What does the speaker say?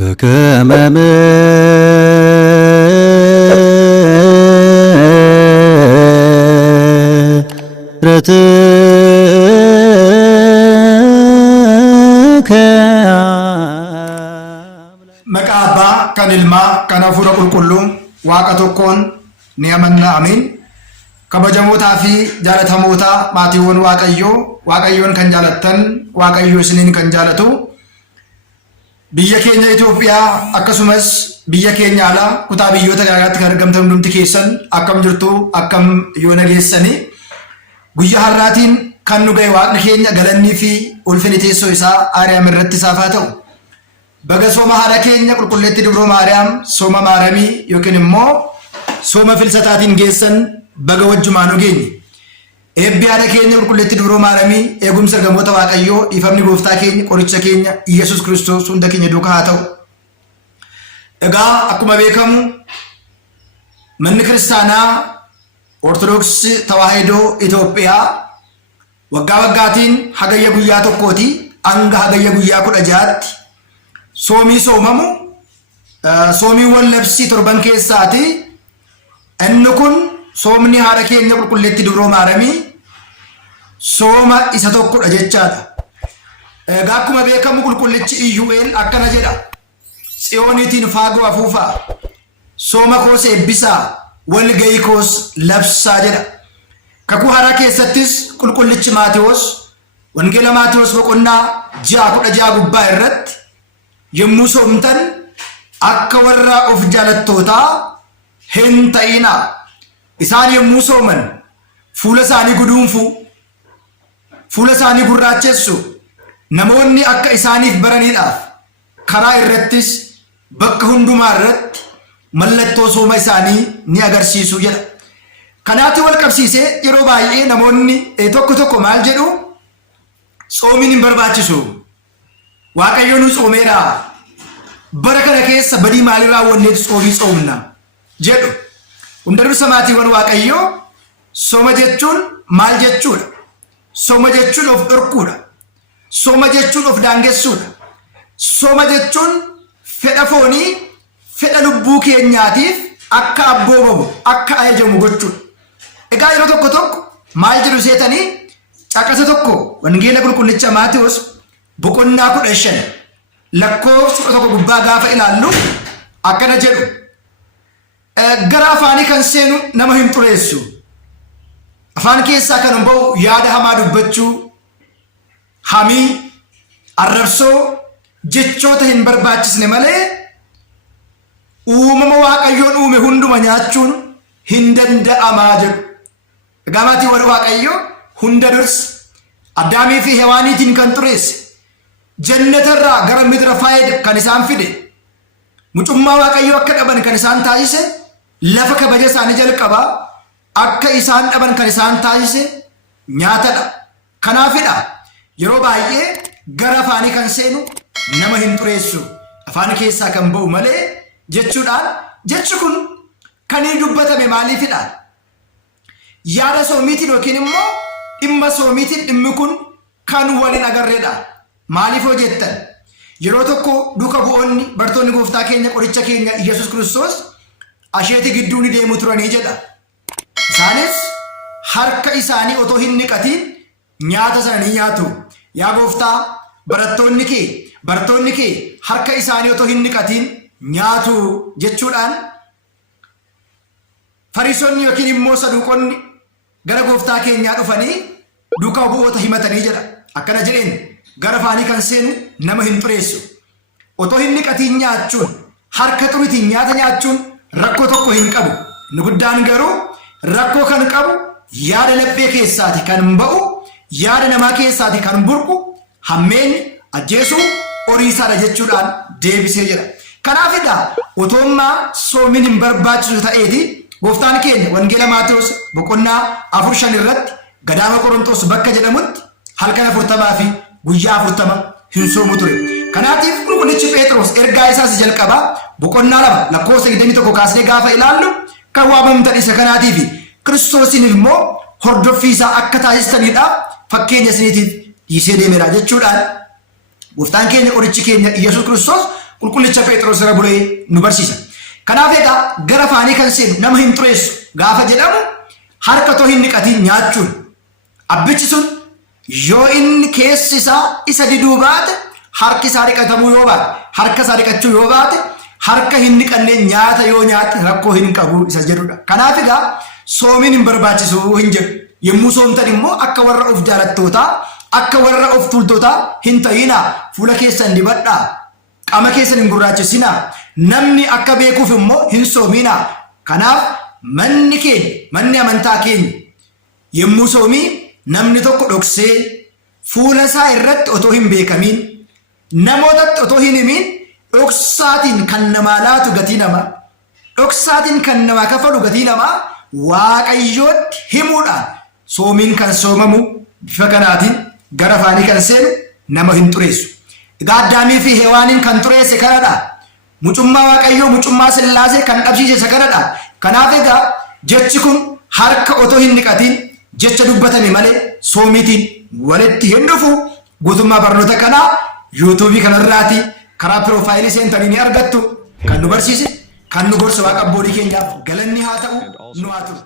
በከመ ምሕረትከ Maqaa Abbaa kan Ilmaa kan Hafuura Qulqulluu Waaqa tokkoon ni amanna amiin. Kabajamootaa fi jaalatamootaa maatiiwwan Waaqayyoon kan jaalattan Waaqayyo isiniin kan jaalatu biyya keenya Itoophiyaa akkasumas biyya keenya alaa kutaa biyyoota garaagaraatti kan argamtan hundumti keessan akkam jirtu akkam yoo nageessani guyyaa har'aatiin kan nu ga'e Waaqni keenya galannii fi ulfinni teessoo isaa Aariyaam irratti isaaf haa ta'u. Baga sooma haadha keenya qulqulleetti Dubroo Maariyaam sooma maaramii yookiin immoo sooma filsataatiin geessan baga wajjumaan geenye. Eebbi haadha keenya qulqulleetti Dubroo Maaramii eegumsa ergamoota Waaqayyoo dhiifamni gooftaa keenya qoricha keenya Iyyasuus Kiristoos hunda keenya duukaa haa ta'u. Egaa akkuma beekamu manni kiristaanaa Ortodoksii Tawaahidoo Itoophiyaa waggaa waggaatiin hagayya guyyaa tokkooti hanga hagayya guyyaa 16tti soomii soomamu soomiiwwan labsii torban keessaati. Inni kun soomni haadha keenya qulqulleetti Dubroo Maaramii sooma isa tokkodha jechaadha. Egaa akkuma beekamu qulqullichi Iyyu'eel akkana jedha. Tsiyooniitiin faagoo afuufaa sooma koos eebbisaa wal ga'ii koos labsaa jedha. Kakuu haaraa keessattis qulqullichi Maatewos wangeela Maatewos boqonnaa 6:16 gubbaa irratti yommuu soomtan akka warra of jaalattootaa hin ta'inaa. Isaan yommuu sooman fuula isaanii guduunfu, fuula isaanii gurraachessu, namoonni akka isaaniif baraniidhaaf karaa irrattis bakka hundumaa irratti mallattoo sooma isaanii ni agarsiisu jedha. Kanaatti wal qabsiisee yeroo baay'ee namoonni tokko tokko maal jedhu soomiin hin barbaachisu. Waaqayyo nu soomeera. Bara kana keessa badii maalii raawwannee soomii soomna jedhu. Hunda dursa maatiiwwan Waaqayyoo sooma jechuun maal jechuudha? Sooma jechuun of dhorkuudha. Sooma jechuun of daangessuudha. Sooma jechuun fedha foonii, fedha lubbuu keenyaatiif akka abboomamu, akka ajajamu gochuudha. Egaa yeroo tokko tokko maal jedhu seetanii caqasa tokko wangeela qulqullicha Maatewos boqonnaa 15 lakkoofsa 11 gubbaa gaafa ilaallu akkana jedhu. Gara afaanii kan seenu nama hin xureessu. Afaan keessaa kan ba'u yaada hamaa dubbachuu, hamii, arrabsoo, jechoota hin barbaachisne malee uumama Waaqayyoon uume hunduma nyaachuun hin danda'amaa jedhu. Egaa maatiiwwan Waaqayyoo hunda dursa Addaamii fi Hewaaniitiin kan xureesse jannatarraa gara midira faayida kan isaan fide mucummaa Waaqayyoo akka dhaban kan isaan taasise lafa kabaja isaanii jalqabaa akka isaan dhaban kan isaan taasise nyaatadha. Kanaafidha yeroo baay'ee gara afaanii kan seenu nama hin xureessu. Afaan keessaa kan ba'u malee jechuudhaan jechi kun kan inni dubbatame maaliifidha? Yaada soomiitiin yookiin immoo dhimma soomiitiin dhimmi kun kan waliin agarreedha. Maaliif hoo jettan? Yeroo tokko duuka bu'oonni bartoonni gooftaa keenya qoricha keenya Iyyasuus Kiristoos asheeti gidduu ni deemu turanii jedha. Isaanis harka isaanii otoo hin niqatiin nyaata sana ni nyaatu. Yaa gooftaa bartoonni kee harka isaanii otoo hin niqatiin nyaatu jechuudhaan Fariisonni yookiin immoo Saduuqonni gara gooftaa keenyaa dhufanii duuka bu'oota himatanii jedha. Akkana jedheen gara afaanii kan seenu nama hin xureessu. Otoo hin niqatiin nyaachuun harka xuriitiin nyaata nyaachuun rakkoo tokko hin qabu. Inni guddaan garuu rakkoo kan qabu yaada laphee keessaati kan ba'u, yaada namaa keessaati kan burqu, hammeenyi, ajjeesuu, horiisaadha jechuudhaan deebisee jedha. Kanaafidha otoommaa soomiin hin barbaachisu ta'eeti gooftaan keenya wangeela Maatewos boqonnaa 4:5 irratti gadaama Qorontos bakka jedhamutti halkan 40 fi guyyaa 40 hin soomu ture. Kanaatiif qulqullichi Phexros ergaa isaas jalqabaa boqonnaa 2 lakkoofsa 21 kaasnee gaafa ilaallu kan waamamtan isa kanaatiif Kiristoosiin immoo hordoffii isaa akka taasistanidha fakkeenya isiniitiif dhiisee deemeera jechuudhaan gooftaan keenya qorichi keenya Iyyasuus Kiristoos qulqullicha Phexros irra bulee nu barsiisa. Kanaaf egaa gara afaanii kan seenu nama hin xureessu gaafa jedhamu harka too hin dhiqatiin nyaachuun. Abbichi sun yoo inni keessi isaa isa diduu baate harki isaa dhiqatamuu yoo baate harka isaa dhiqachuu yoo baate harka hin dhiqanne nyaata yoo nyaate rakkoo hin qabu isa jedhudha. Kanaaf egaa soomiin hin barbaachisu hin jedhu. Yommuu soomtan immoo akka warra of jaalattootaa akka warra of tuultotaa hin ta'inaa. Fuula keessan dibadhaa. Qaama keessan hin gurraachesinaa. Namni akka beekuuf immoo hin soominaa. Kanaaf manni keenya manni amantaa keenya yommuu soomii namni tokko dhoksee fuula isaa irratti otoo hin beekamiin namootatti otoo hin himiin dhoksaatiin kan namaa laatu gatii namaa dhoksaatiin kan namaa kafalu gatii namaa Waaqayyootti himuudhaan soomiin kan soomamu bifa kanaatiin gara afaanii kan seenu nama hin xureessu. Egaa Addaamii fi Hewaaniin kan xureesse kanadha. Mucummaa Waaqayyoo mucummaa Sillaasee kan dhabsiise isa kanadha. Kanaaf egaa jechi kun harka otoo hin dhiqatiin jecha dubbatame malee soomiitiin walitti hin dhufu. Guutummaa barnoota kanaa yuutuubii kanarraati karaa piroofaayilii seentanii ni argattu. Kan nu barsiise kan nu gorsa Waaqa abboolii keenyaaf galanni haa ta'u nu haa turu.